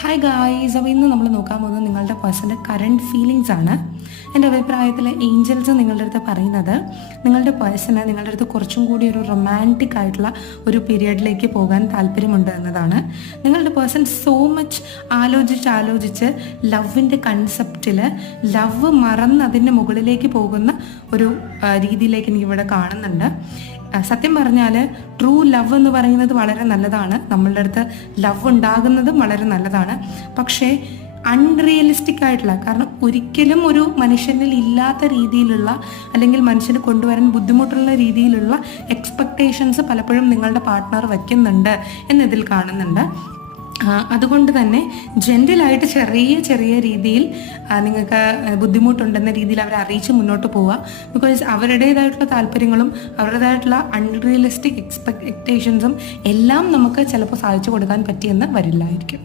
Hi guys, അപ്പോൾ ഇന്ന് നമ്മൾ നോക്കാൻ പോകുന്നത് നിങ്ങളുടെ പേഴ്സൻ്റെ കറണ്ട് ഫീലിങ്സ് ആണ്. എൻ്റെ അഭിപ്രായത്തിൽ ഏഞ്ചൽസ് നിങ്ങളുടെ അടുത്ത് പറയുന്നത് നിങ്ങളുടെ പേഴ്സണ് നിങ്ങളുടെ അടുത്ത് കുറച്ചും കൂടി ഒരു റൊമാൻറ്റിക് ആയിട്ടുള്ള ഒരു പീരിയഡിലേക്ക് പോകാൻ താല്പര്യമുണ്ട് എന്നതാണ്. നിങ്ങളുടെ പേഴ്സൺ സോ മച്ച് ആലോചിച്ച് ലവിൻ്റെ കൺസെപ്റ്റിൽ ലവ് മറന്ന് അതിൻ്റെ മുകളിലേക്ക് പോകുന്ന ഒരു രീതിയിലേക്ക് എനിക്കിവിടെ കാണുന്നുണ്ട്. സത്യം പറഞ്ഞാൽ ട്രൂ ലവ് എന്ന് പറയുന്നത് വളരെ നല്ലതാണ്, നമ്മളുടെ അടുത്ത് ലവ് ഉണ്ടാകുന്നതും വളരെ നല്ലതാണ്. പക്ഷേ അൺറിയലിസ്റ്റിക് ആയിട്ടുള്ള, കാരണം ഒരിക്കലും ഒരു മനുഷ്യനിൽ ഇല്ലാത്ത രീതിയിലുള്ള അല്ലെങ്കിൽ മനുഷ്യന് കൊണ്ടുവരാൻ ബുദ്ധിമുട്ടുള്ള രീതിയിലുള്ള എക്സ്പെക്റ്റേഷൻസ് പലപ്പോഴും നിങ്ങളുടെ പാർട്ട്ണർ വയ്ക്കുന്നുണ്ട് എന്നതിൽ കാണുന്നുണ്ട്. അതുകൊണ്ട് തന്നെ ജെൻറലായിട്ട് ചെറിയ രീതിയിൽ നിങ്ങൾക്ക് ബുദ്ധിമുട്ടുണ്ടെന്ന രീതിയിൽ അവരെ അറിയിച്ച് മുന്നോട്ട് പോവുക. ബിക്കോസ് അവരുടേതായിട്ടുള്ള താല്പര്യങ്ങളും അവരുടേതായിട്ടുള്ള അൺറിയലിസ്റ്റിക് എക്സ്പെക്റ്റേഷൻസും എല്ലാം നമുക്ക് ചിലപ്പോൾ സാധിച്ചു കൊടുക്കാൻ പറ്റിയെന്ന് വരില്ലായിരിക്കും.